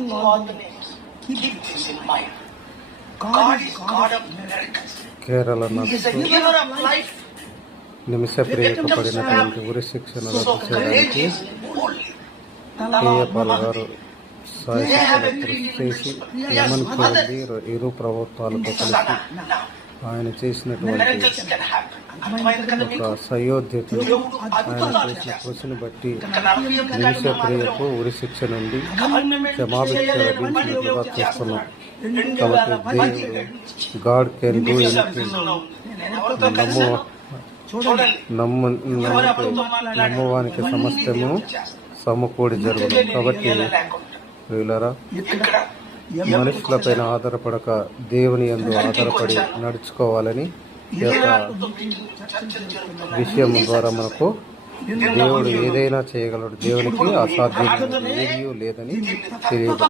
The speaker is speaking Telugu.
Keeping all the names. Keep this in mind. God is God of miracles. Kerala He is a giver of life. నిమిష ప్రియకపడినటువంటి ఉరి శిక్షను రద్దు చేయడానికి కేఏపాల్ గారు సాయశక్తులు కృషి చేసి యమన్కి వెళ్ళి ఇరు ప్రభుత్వాలతో కలిసి ఆయన చేసినటువంటి ఒక సయోధ్యతను ఆయన చేసిన కృషిని బట్టి నిమిష ప్రియకు ఉరి శిక్ష నుండి క్షమాభిక్ష లభించినట్లుగా చూస్తున్నాం. కాబట్టి దేవుడు గాడ్ కెన్ డూ ఎనీథింగ్. నమ్మవానికి సమస్తము సమకూడి జరుగును. కాబట్టి వీళ్ళరా మనుషులపైన ఆధారపడక దేవుని యందు ఆధారపడి నడుచుకోవాలని ఈ యొక్క విషయం ద్వారా మనకు దేవుడు ఏదైనా చేయగలడు. దేవునికి అసాధ్యం ఏదీ లేదని తెలియదు.